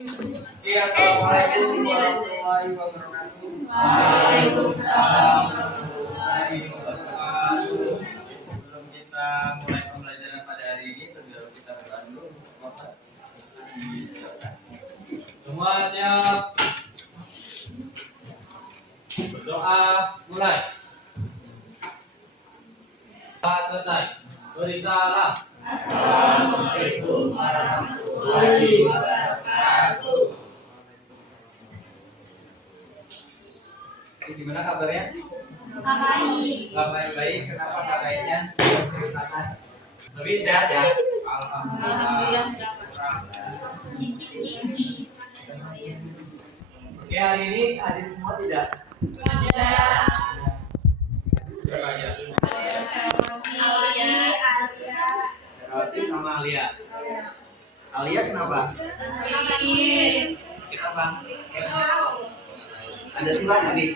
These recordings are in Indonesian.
Iya, assalamualaikum warahmatullahi wabarakatuh. Waalaikumsalam warahmatullahi wabarakatuh. Sebelum kita mulai pembelajaran pada hari ini, terlebih dahulu kita berdoa dulu. Bapak, silakan. Semua siap. Berdoa mulai. Selesai. Beri salam. Assalamualaikum warahmatullahi wabarakatuh. Gimana kabarnya? Baik. Kabar baik. Kenapa kabarnya? Lebih sehat ya? Alhamdulillah. Oke, hari ini hadir semua tidak? Siapa aja? Roti sama Alia. Alia kenapa? Kenapa? Ada surat tadi?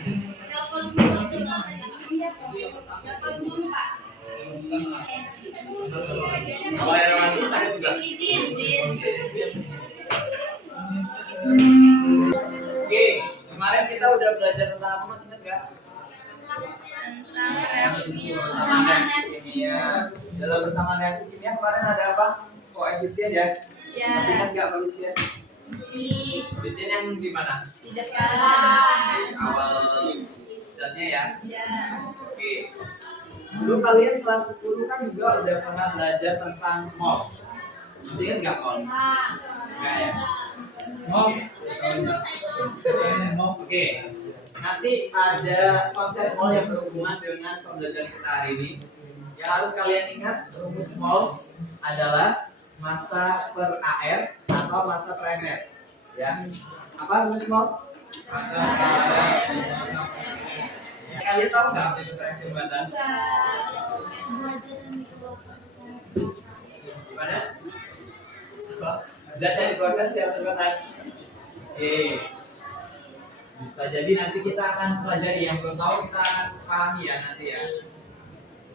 Kalau Erawati sakit juga? Oke, kemarin kita udah belajar tentang apa, masih ingat nggak? Tentang reaksi kimia. Dalam bersamaan reaksi kimia kemarin ada apa? Koefisien ya? Masih ingat nggak koefisien? Koefisien yang di mana? di depan. Awal zatnya ya? Ya. Oke. Dulu kalian kelas 10 kan juga udah pernah belajar tentang mol. Masih ingat nggak mol? Enggak ya? Mol. Oke. Nanti ada konsep mol yang berhubungan dengan pembelajaran kita hari ini. Yang harus kalian ingat, rumus mol adalah massa per AR atau massa per mR. Ya. Apa rumus mol? Massa per AR. Kalian tahu nggak apa itu reaksi batas? Gimana? Zat yang dikeluarkan secara terbatas. Bisa jadi nanti kita akan pelajari, yang belum tahu kita akan pahami ya nanti ya.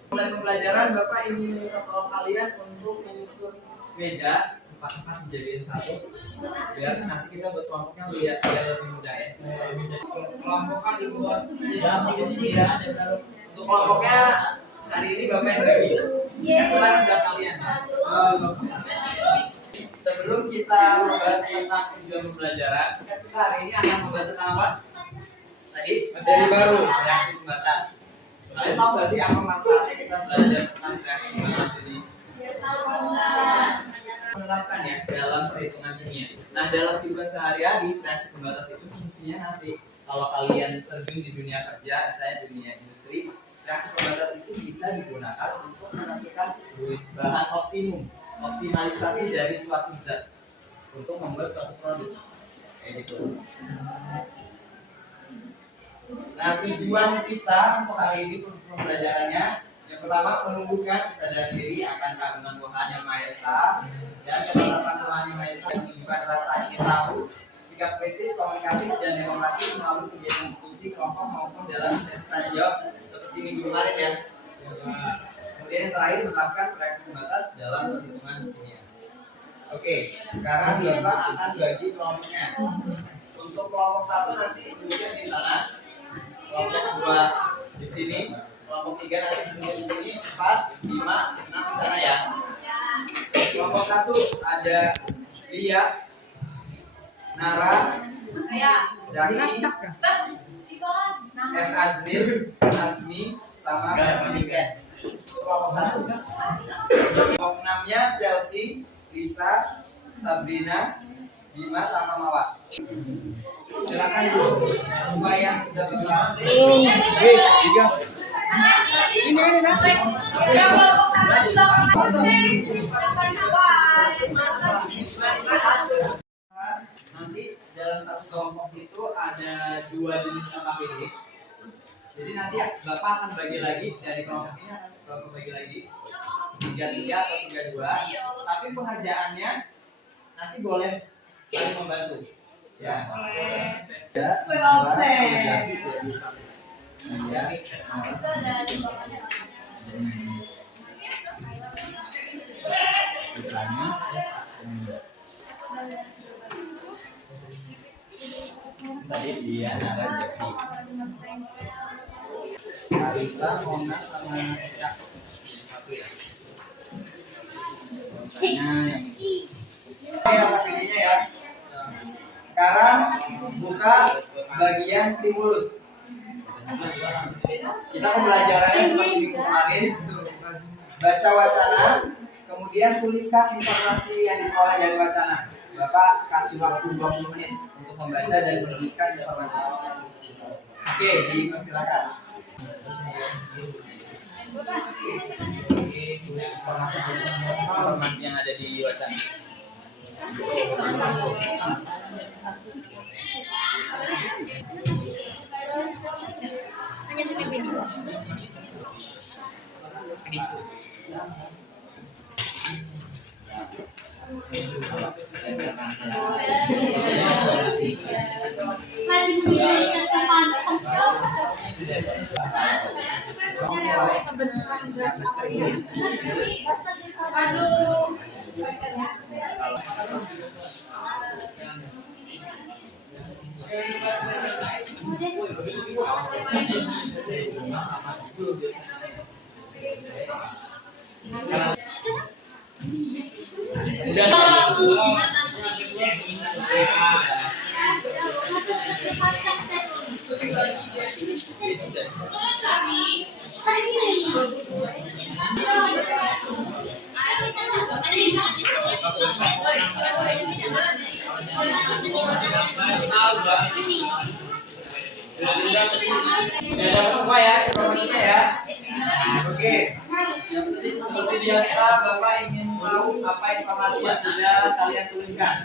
Mulai pembelajaran, Bapak ingin minta tolong kalian untuk menyusun meja 4 menjadi satu, biar nanti kita buat kelompoknya lihat lebih mudah ya. Kelompoknya dibuat di sini ya. Untuk kelompoknya hari ini Bapak yang bagi. Yang kemarin udah kalian. Sebelum kita membahas tentang tujuan pembelajaran, kita hari ini akan membahas tentang apa? Tadi materi baru, reaksi pembatas. Kalian tahu nggak sih apa manfaatnya kita belajar tentang reaksi pembatas ini? Menerapkan ya dalam perhitungan kimia. Nah, dalam kehidupan sehari-hari, reaksi pembatas itu fungsinya nanti kalau kalian terjun di dunia kerja, misalnya di dunia industri, reaksi pembatas itu bisa digunakan untuk menentukan bahan optimalisasi dari suatu zat untuk membuat suatu produk kayak gitu. Nah, tujuan kita untuk hari ini pembelajarannya yang pertama menumbuhkan kesadaran diri akan kandungan Tuhan Yang Maha Esa dan ketetapan Tuhan Yang Maha Esa yang menunjukkan rasa ingin tahu, sikap kritis, komunikatif dan demokratis melalui kegiatan diskusi kelompok maupun dalam sesi tanya jawab seperti minggu kemarin ya. Kemudian yang terakhir menerapkan reaksi pembatas dalam perhitungan kimia. Oke, sekarang Bapak akan bagi kelompoknya. Untuk kelompok 1 nanti duduknya di sana, kelompok 2 di sini, kelompok 3 nanti duduknya di sini, 4, 5, 6 di sana ya. Kelompok 1 ada Lia, Nara, Zaki, F. Azmil, Asmi, sama Mersidiken. Kelompok 1. Kelompok 6-nya Chelsea, Lisa, Sabrina, Bima, sama Mawar. Silakan dulu semua yang sudah berjuang. Nanti dalam satu kelompok itu ada 2 jenis AKBD. Jadi nanti Bapak akan bagi lagi dari kelompok ini, Bapak bagi lagi 3-3 atau 3-2. Tapi pengerjaannya nanti boleh saling membantu. Ya. Boleh. Ya. Tadi dia ada Jeffy. Alisa, Mona, sama Eka. Satu ya. Yang apa videonya ya? Sekarang buka bagian stimulus. Kita pembelajarannya seperti minggu kemarin. Baca wacana, kemudian tuliskan informasi yang diperoleh dari wacana. Bapak kasih waktu 20 menit untuk membaca dan menuliskan informasi. Oke, dipersilakan. Informasi yang ada di wacana. Ada semua ya informasinya ya. Oke. Yang penting seperti biasa Bapak ingin tahu apa informasi yang sudah kalian tuliskan.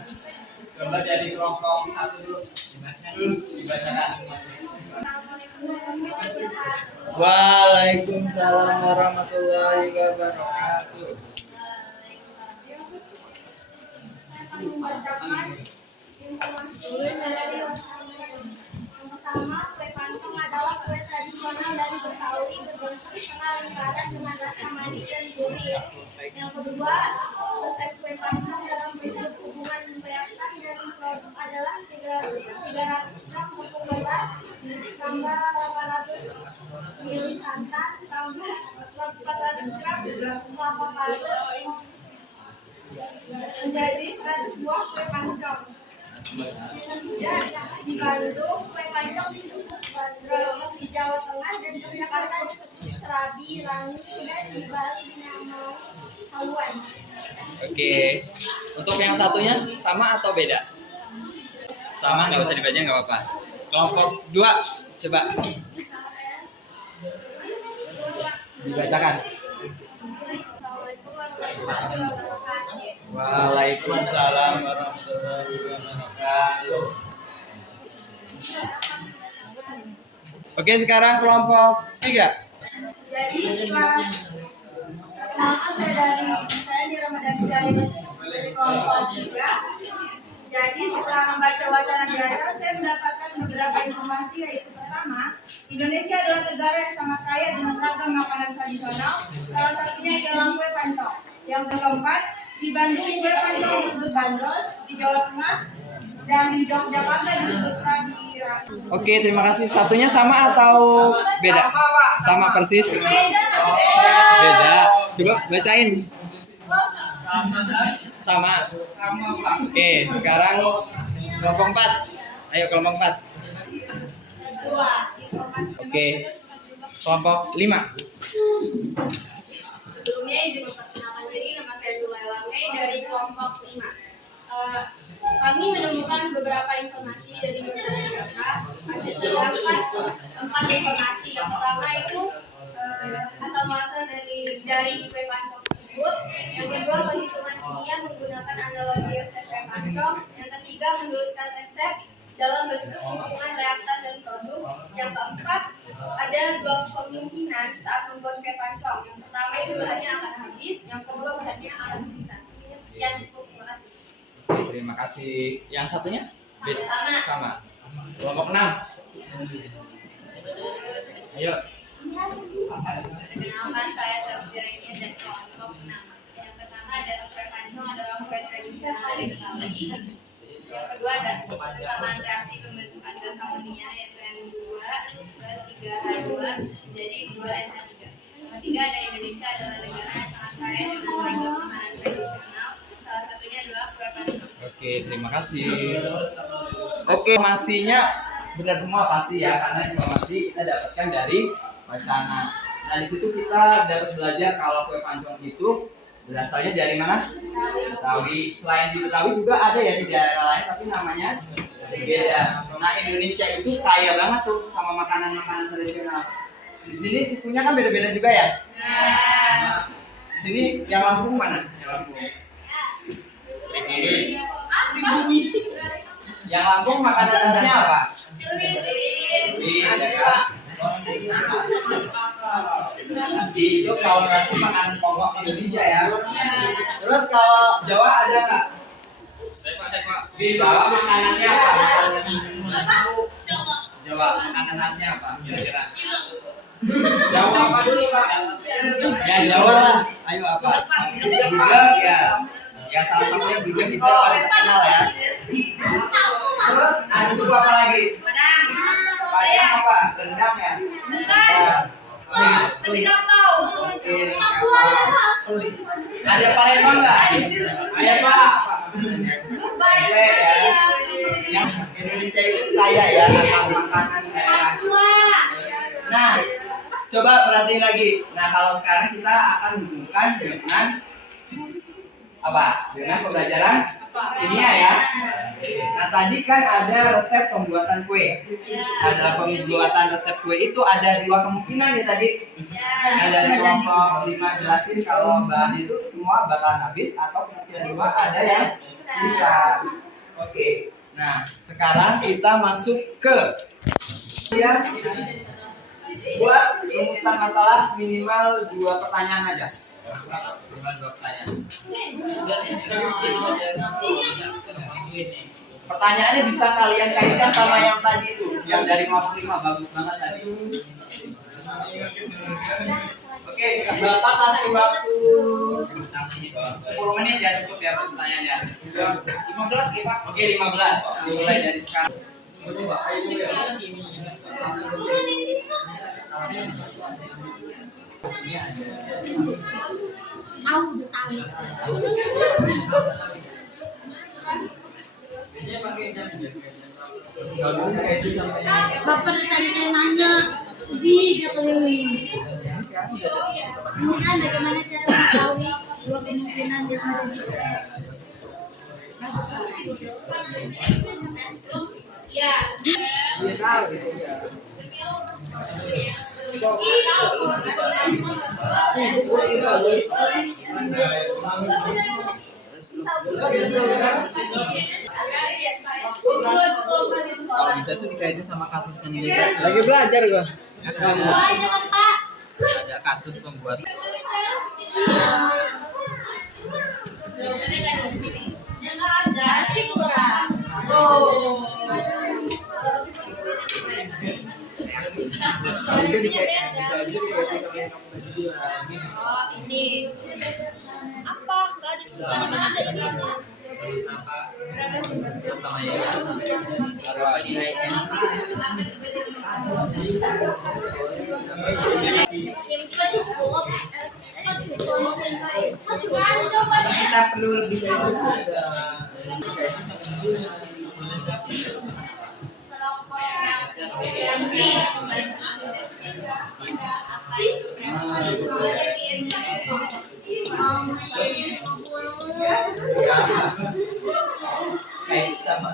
Coba dari kelompok satu dulu. Dibacakan. Waalaikumsalam warahmatullahi wabarakatuh. Pertama, kue pancong adalah kue tradisional dari Betawi berbentuk setengah lingkaran dengan rasa manis dan gurih. Yang kedua, resep kue pancong dalam bentuk hubungan reaktan dan produk adalah 300 gram tepung beras, tambah 800 ml santan, tambah 400 gram kelapa parut, menjadi 100 buah kue pancong. Di Bandung, kue pancong disebut bandrol, di Jawa Tengah dan Yogyakarta disebut serabi, rangi, dan di Bali dinamai haluan. Oke, untuk yang satunya sama atau beda? Sama, nggak usah dibaca, nggak apa-apa. Kelompok 2, coba dibacakan. Waalaikumsalam warahmatullahi wabarakatuh. Oke, sekarang kelompok 3. Jadi setelah perkenalkan saya di Ramadan dari kelompok 3. Jadi setelah membaca wacana di atas, saya mendapatkan beberapa informasi, yaitu pertama, Indonesia adalah negara yang sangat kaya dengan ragam makanan tradisional, salah satunya adalah kue pancong. Yang keempat, di Bandung kue pancong disebut bandros, di Jawa Tengah dan di Yogyakarta disebut serabi. Oke, terima kasih. Satunya sama atau beda? Sama persis? Beda. Coba bacain. Sama. Oke, sekarang kelompok 4. Ayo kelompok 4. Oke. Kelompok 5. Sebelumnya izin memperkenalkan diri, nama saya Dulaila Mei dari kelompok 5. Kami menemukan beberapa informasi dari wacana di atas. Terdapat 4 informasi. Yang pertama itu asal muasal dari kue pancong tersebut. Yang kedua, perhitungan kimia menggunakan analogi resep kue pancong. Yang ketiga, menuliskan resep dalam bentuk hubungan reaktan dan produk. Yang keempat, ada 2 kemungkinan saat membuat kue pancong. Yang pertama itu bahannya akan habis, yang kedua bahannya akan sisa. Sekian, cukup, terima kasih. Terima kasih. Yang satunya? Sama. Kelompok 6. Ayo. Perkenalkan, saya Sofirenia dari kelompok 6. Yang pertama adalah kue pancong adalah kue tradisional dari Betawi. Yang kedua ada persamaan reaksi pembentukan gas amonia yaitu N2 plus 3H2 jadi 2NH3. Yang ketiga ada Indonesia adalah negara yang sangat kaya dengan beragam makanan tradisional. Salah satunya adalah kue pancong. Oke, terima kasih. Oke, informasinya benar semua pasti ya, karena informasi kita dapatkan dari wacana. Nah, di situ kita dapat belajar kalau kue pancong itu berasalnya dari mana? Betawi. Selain di Betawi juga ada ya di daerah lain, tapi namanya berbeda. Nah, Indonesia itu kaya banget tuh sama makanan-makanan tradisional. Di sini sukunya kan beda-beda juga ya? Nah, di sini yang Lampung mana? Yang Lampung. Yang Lampung makanan khasnya apa? Itu kalau nasi makanan pokok Indonesia ya. Terus kalau Jawa ada nggak? Di Jawa makanannya apa? Jawa makanan khasnya apa? Kira-kira? Jawa apa dulu Pak? Ya Jawa lah. Ayo apa? Gudeg ya. Ya salah satunya gudeg kita paling terkenal ya. Terus ada suku apa lagi? Padang apa? Rendang ya? Pelit. Oke, ada Palembang nggak? Ayo Pak. Oke ya. Yang Indonesia itu kaya ya akan makanan daerah. Nah, coba perhatiin lagi. Nah, kalau sekarang kita akan hubungkan dengan apa? Dengan pembelajaran kimia ya. Nah, tadi kan ada resep pembuatan kue. Nah, dalam pembuatan resep kue itu ada dua kemungkinan ya tadi. Nah, dari kelompok 5 jelasin kalau bahan itu semua bakalan habis atau kemungkinan 2 ada yang sisa. Oke. Nah, sekarang kita masuk ke ya. Buat rumusan masalah minimal 2 pertanyaan aja. Minimal 2 pertanyaan. Pertanyaannya bisa kalian kaitkan sama yang tadi itu, yang dari kelas 5 bagus banget tadi. Oke, Bapak kasih waktu 10 menit ya cukup ya pertanyaannya. 15 ya Pak. Oke, 15. Mulai dari sekarang. Bapak tadi saya nanya, dia keliling. Kemudian bagaimana cara mengetahui dua kemungkinan yang ada di Ya. Dia tahu gitu ya. Kalau bisa tuh dikaitin sama kasusnya nih. Lagi belajar gua. Ada kasus pembuat. Ini apa? Gak ada tulisannya, ada ini. Kita perlu lebih kayak sama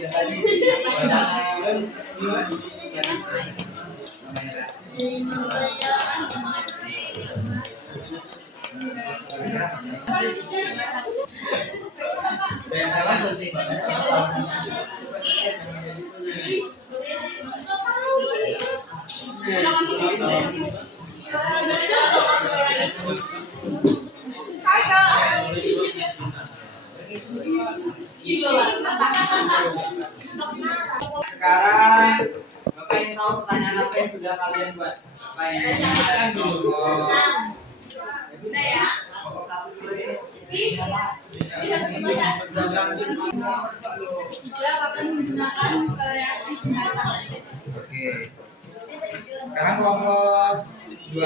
ya tadi sekarang Bapak ingin tahu pertanyaan apa yang sudah kalian buat? Apa yang akan dulu? Udah ya. Dia akan menggunakan reaksi pembatas. Oke. Sekarang kelompok 2.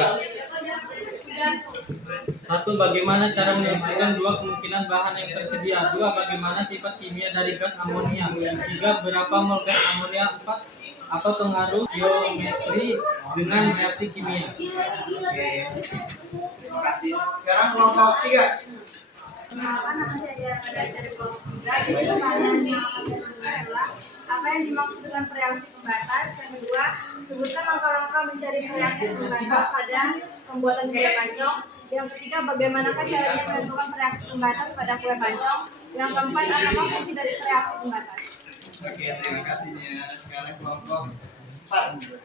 Satu, bagaimana cara menentukan dua kemungkinan bahan yang tersedia. Dua, bagaimana sifat kimia dari gas amonia. Tiga, berapa mol gas amonia. Empat, apa pengaruh geometri dengan reaksi kimia. Oke. Terima kasih. Sekarang kelompok 3. Kenalkan, nama saya Diana dari kelompok 3. Jadi pertanyaan yang akan saya tunjukkan adalah apa yang dimaksud dengan reaksi pembatas. Yang kedua, sebutkan langkah-langkah mencari reaksi pembatas pada pembuatan kue pancong. Yang ketiga, bagaimanakah caranya menentukan reaksi pembatas pada kue pancong. Yang keempat, apakah fungsi dari reaksi pembatas. Oke, terima kasihnya. Sekarang kelompok 4.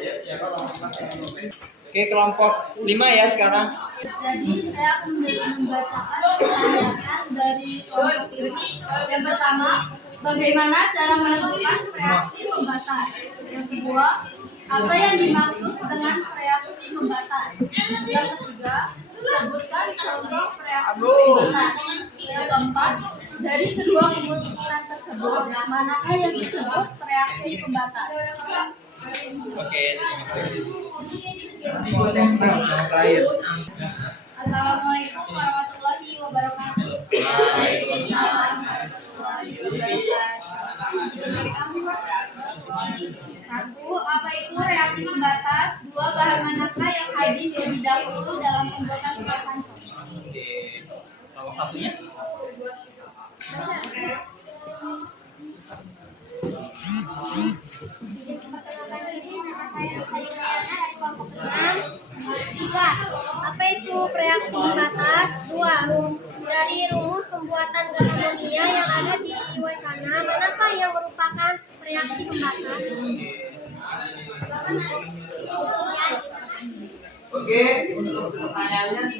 Ya, siapa kelompok 4 yang memimpin? Oke, kelompok 5 ya sekarang. Jadi saya akan membacakan pertanyaan dari kelompok ini. Yang pertama, bagaimana cara menentukan reaksi pembatas? Yang kedua, apa yang dimaksud dengan reaksi pembatas? Yang ketiga, sebutkan contoh reaksi pembatas. Yang keempat, dari kedua kemungkinan tersebut, manakah yang disebut reaksi pembatas? Oke, terima kasih. Yang terakhir. Assalamualaikum warahmatullahi wabarakatuh. Waalaikumsalam warahmatullahi wabarakatuh. Satu, apa itu reaksi pembatas? Dua, bahan manakah yang habis lebih dahulu dalam pembuatan kue pancong? Oke. Kelompok satunya. Perkenalkan diri, nama saya Diana dari kelompok 6. 3. Apa itu reaksi pembatas? 2. Dari rumus pembuatan gas amonia yang ada di wacana, manakah yang merupakan reaksi pembatas? Oke, untuk pertanyaannya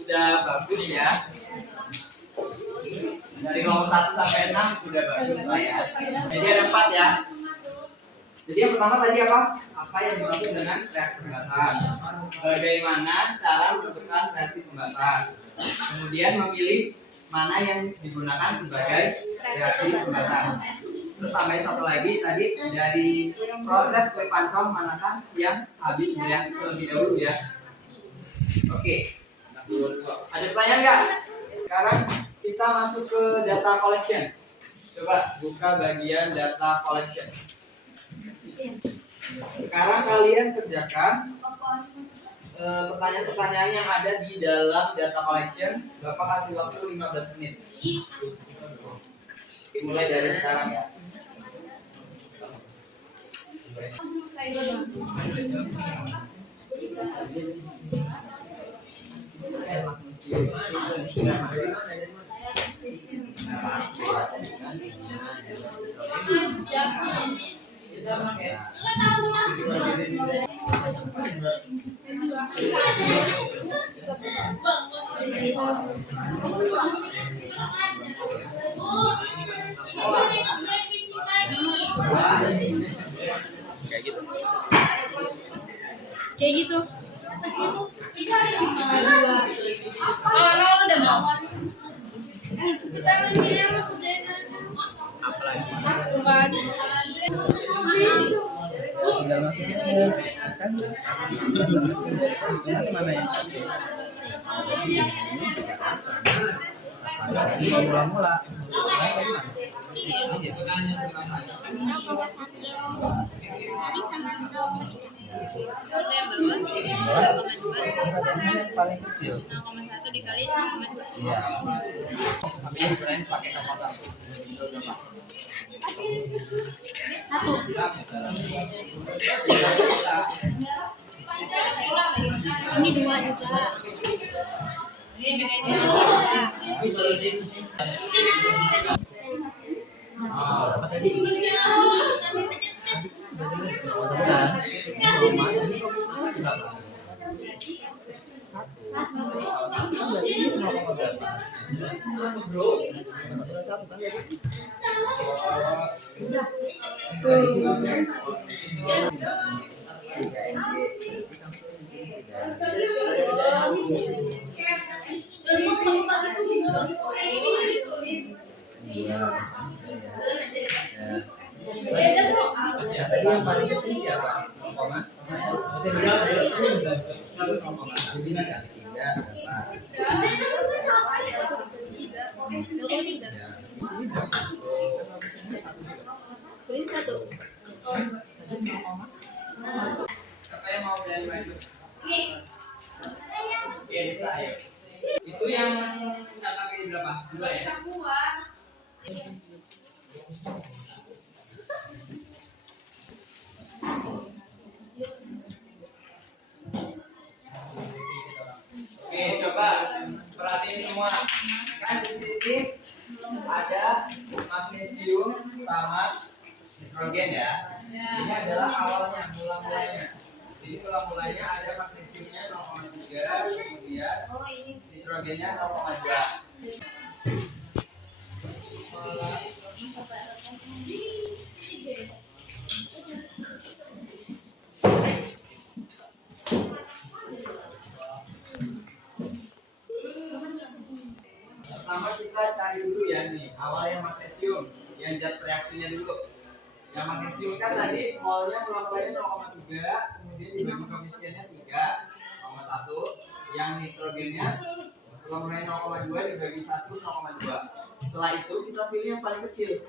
sudah bagus ya. Dari nomor 1 sampai 6 sudah bagus lah ya. Jadi ada 4 ya. Jadi yang pertama tadi apa? Apa yang dimaksud dengan reaksi pembatas? Bagaimana cara menentukan reaksi pembatas? Kemudian memilih mana yang digunakan sebagai reaksi pembatas. Terus tambahin satu lagi tadi dari proses kue pancong manakah yang habis bereaksi terlebih dahulu ya. Oke. Ada pertanyaan nggak? Sekarang kita masuk ke data collection. Coba buka bagian data collection. Sekarang kalian kerjakan pertanyaan-pertanyaan yang ada di dalam data collection. Bapak kasih waktu 15 menit. Mulai dari sekarang ya. Kayak gitu. Oh, no, udah mau. Bukan. Mana ya? Mula-mula. Tadi sama Paling kecil. 0,1 dikali 0,1. Iya. Tapi sebenarnya pakai kalkulator. ini 2 juga. Satu. Siapa yang mau berani maju? Oke, Nisa, ayo. Itu yang kakak pilih berapa? Dua ya? Oke, coba perhatiin semua. Kan di sini ada magnesium sama nitrogen ya. Ini adalah awalnya, mula-mulanya. Jadi mula-mulanya ada magnesiumnya 0,3, kemudian nitrogennya 0,2. Pertama kita cari dulu ya nih, awalnya magnesium yang zat reaksinya dulu. Yang magnesium kan tadi molnya mula-mulanya 0,3, kemudian dibagi koefisiennya 3,1. Yang nitrogennya mula-mulanya 0,2 dibagi 1 0,2. Setelah itu kita pilih yang paling kecil.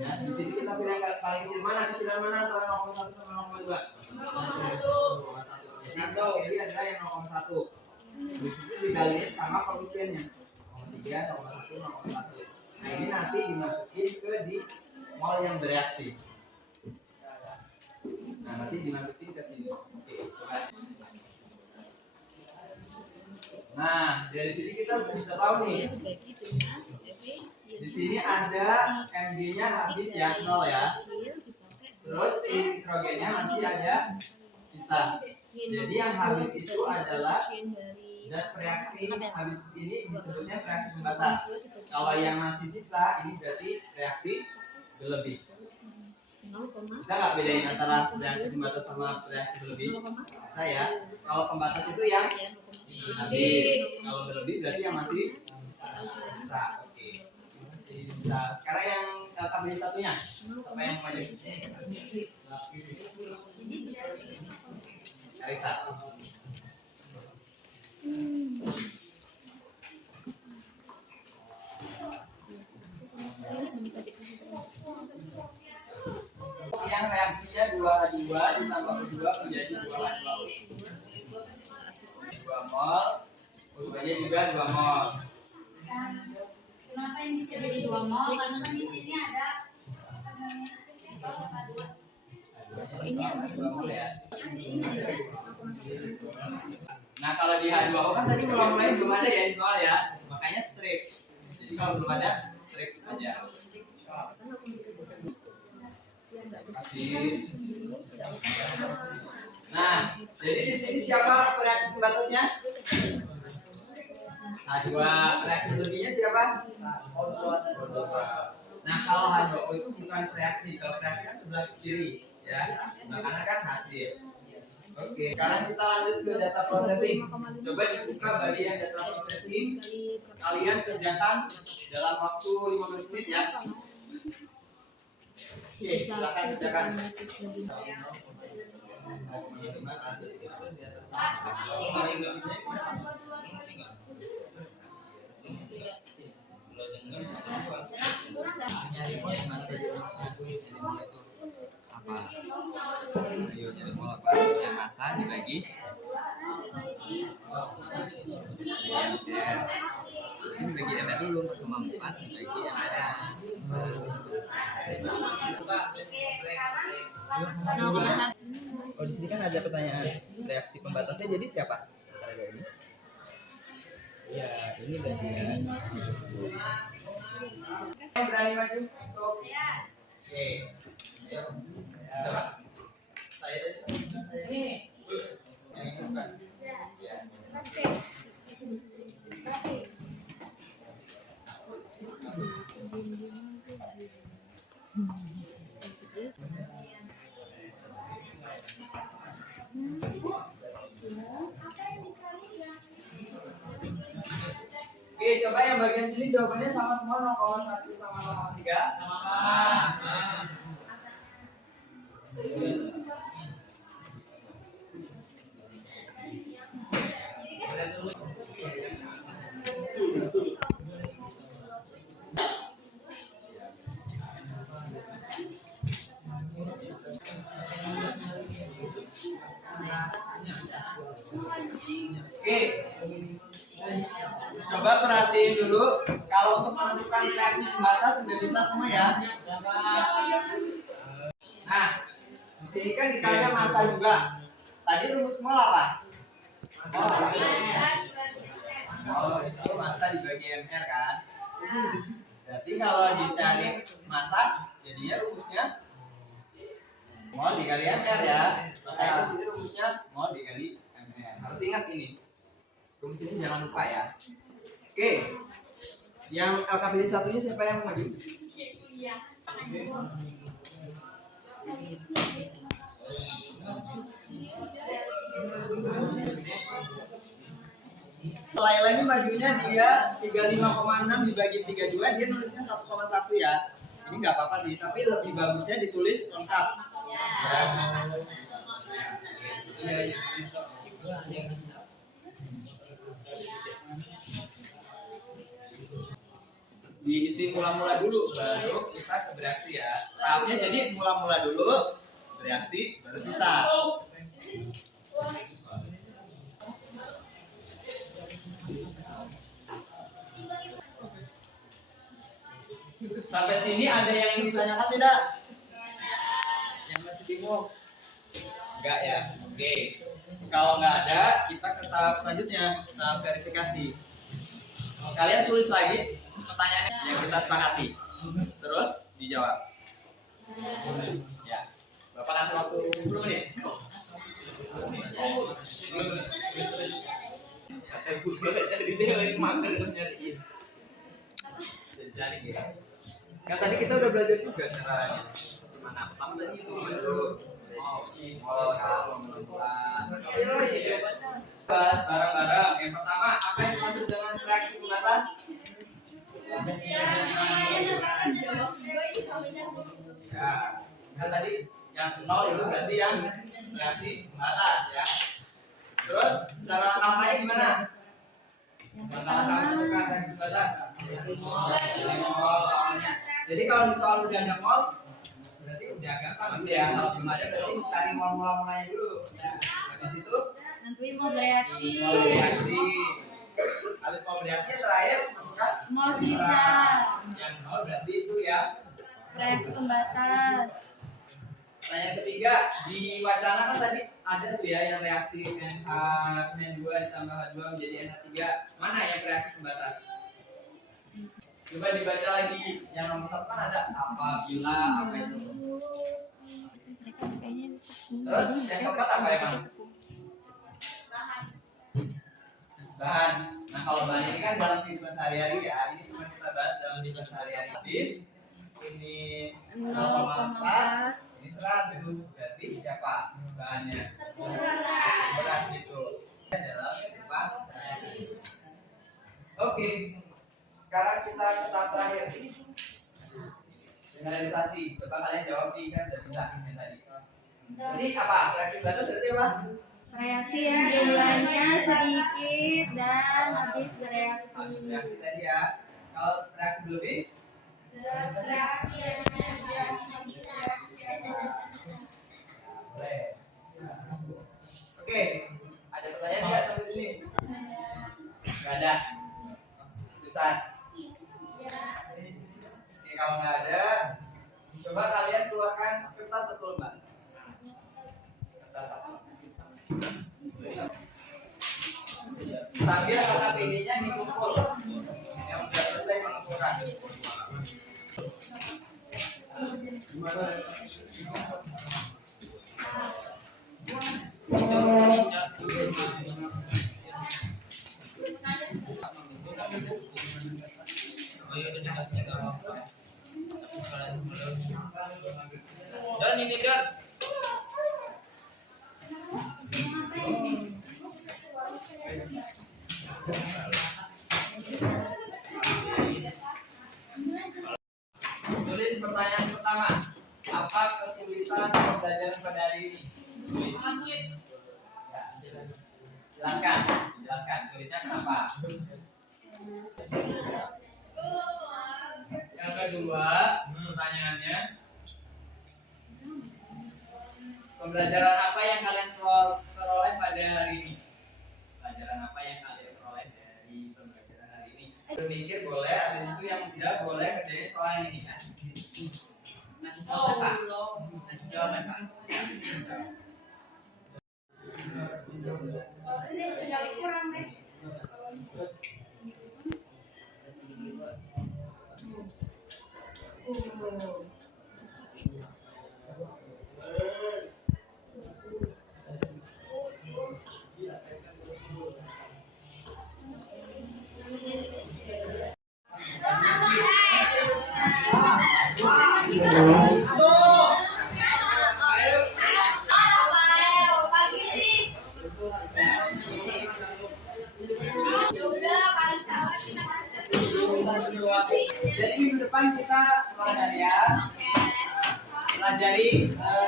Ya, di sini kita pilih yang paling kecil. Mana kecilan mana antara 0,1 sama 0,2? 0,1. Jadi ini adalah yang 0,1. Di situ dikaliin sama koefisiennya 0,3, 0,1, 0,1. Nah ini nanti dimasukin ke di mol yang bereaksi. Nah nanti dimasukin ke sini. Oke, coba. Nah dari sini kita bisa tahu nih. Di sini ada Mg-nya habis ya 0 ya. Terus si nitrogennya masih ada sisa. Jadi yang habis itu adalah zat reaksi habis ini disebutnya reaksi pembatas. Kalau yang masih sisa ini berarti reaksi berlebih. Bisa nggak bedain antara reaksi pembatas sama reaksi berlebih? Bisa ya. Kalau pembatas itu yang habis, kalau berlebih berarti yang masih sisa. Oke. Bisa. Sekarang yang tabel satunya, apa yang mau jadi? Karisa. Yang reaksinya 2H2 ditambah O2 menjadi 2H2O. 2 mol, O2-nya juga 2 mol. Kenapa ini jadi 2 mol? Karena kan di sini ada Ini habis semua ya. Nah kalau di H2O kan tadi mulai belum ada ya di soal ya, makanya strip. Jadi kalau belum ada strip aja. Nah jadi di sini siapa reaksi pembatasnya? H2. Reaksi lebihnya siapa? O2. Nah kalau H2O itu bukan reaksi, kalau reaksi kan sebelah kiri ya, nah, karena kan hasil. Oke, sekarang kita lanjut ke data processing. Coba dibuka bagian data processing. Kalian kerjakan dalam waktu 15 menit ya. Oke, silakan kerjakan. Apa? Ayo jadi mol apa? Yang massa dibagi ini bagi MR dulu 4,4 dibagi MR nya 0,1. Oh di sini kan ada pertanyaan reaksi pembatasnya jadi siapa? Antara dua ini. Ya ini gantian. Yang berani maju untuk oke. Ayo. Coba. Saya tadi ini. Yang ini bukan. Ya. Oke, coba yang bagian sini jawabannya sama semua 0,1 sama 0,3. Sama. Coba perhatiin dulu, kalau untuk menentukan reaksi pembatas sudah bisa semua ya. Nah, di sini kan dikalinya massa juga. Tadi rumus mol apa? Oh, itu massa dibagi mr kan? Berarti kalau dicari massa, jadinya rumusnya mol dikali mr ya. Makanya di sini rumusnya mol dikali mr. Harus ingat ini. Rumus ini jangan lupa ya. Oke. Yang LKPD satunya siapa yang mau maju? Laila ini majunya dia 35,6 dibagi 32, dia nulisnya 1,1 ya. Ini nggak apa-apa sih, tapi lebih bagusnya ditulis lengkap. Ya. Iya. Diisi mula-mula dulu, baru kita ke bereaksi ya. Tahapnya jadi mula-mula dulu, bereaksi, baru bisa. Sampai sini ada yang ingin ditanyakan tidak? Yang masih bingung? Enggak ya? Oke. Kalau nggak ada, kita ke tahap selanjutnya, tahap verifikasi. Kalian tulis lagi pertanyaannya yang kita sepakati. Terus dijawab. Ya. Bapak kasih waktu 10 menit. Jadi ya. Yang tadi kita udah belajar juga caranya. Gimana? Pertama tadi itu masuk. Bahas bareng-bareng. Yang pertama, apa yang dimaksud dengan reaksi pembatas? Ya. Yang tadi yang 0 itu berarti yang reaksi pembatas ya. Terus cara namanya gimana? Menentukan reaksi pembatas. Jadi kalau di soal udah ada mol, berarti udah gampang ya. Kalau belum ada berarti cari mul-mulanya dulu. Ya. Habis itu Nentuin mau bereaksi. mau bereaksi. Habis mau bereaksi terakhir menentukan Mol sisa. yang nol berarti itu ya. Reaksi pembatas. Nah yang ketiga di wacana kan tadi ada tuh ya yang reaksi NH N2 ditambah H2 menjadi NH3. Mana yang reaksi pembatas? Coba dibaca lagi. Yang nomor 1 kan ada apabila apa itu. Terus yang keempat apa emang? Bahan. Nah kalau bahan ini kan dalam kehidupan sehari-hari ya. Ini cuma kita bahas dalam kehidupan sehari-hari. Habis ini 0,4. Ini 100. Berarti siapa bahannya? Beras itu. Dalam kehidupan sehari-hari. Oke. Sekarang kita ke tahap terakhir. Generalisasi. Coba kalian jawab di kan udah bisa ini tadi. Jadi apa? Reaksi batas berarti apa? Reaksi yang jumlahnya sedikit dan habis bereaksi. Habis reaksi tadi ya. Kalau reaksi berlebih? Reaksi yang Boleh. Oke. Ada pertanyaan nggak sampai sini? Nggak ada. Tulisan. Oke, kalau nggak ada, coba kalian keluarkan kertas satu lembar. Kertas satu. Sambil KKPD-nya dikumpul. Yang sudah selesai mengumpulkan. Dan ini dan Tulis pertanyaan pertama. Apa kesulitan pembelajaran pada hari ini? Tulis. Ya, jelaskan. Jelaskan. Sulitnya kenapa? Yang kedua, pertanyaannya, pembelajaran apa yang kalian peroleh pada hari ini? Pelajaran apa yang kalian peroleh dari pembelajaran hari ini? Berpikir boleh, habis itu yang muda boleh kerjain soal yang ini kan. Masih jawaban Pak. Masih jawaban Pak. kurang deh. Jadi minggu depan kita pelajari ya, pelajari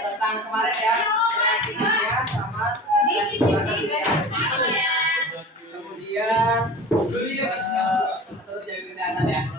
tentang kemarin ya, reaksi kimia sama reaksi kimia. Kemudian terus jadi kesehatan ya.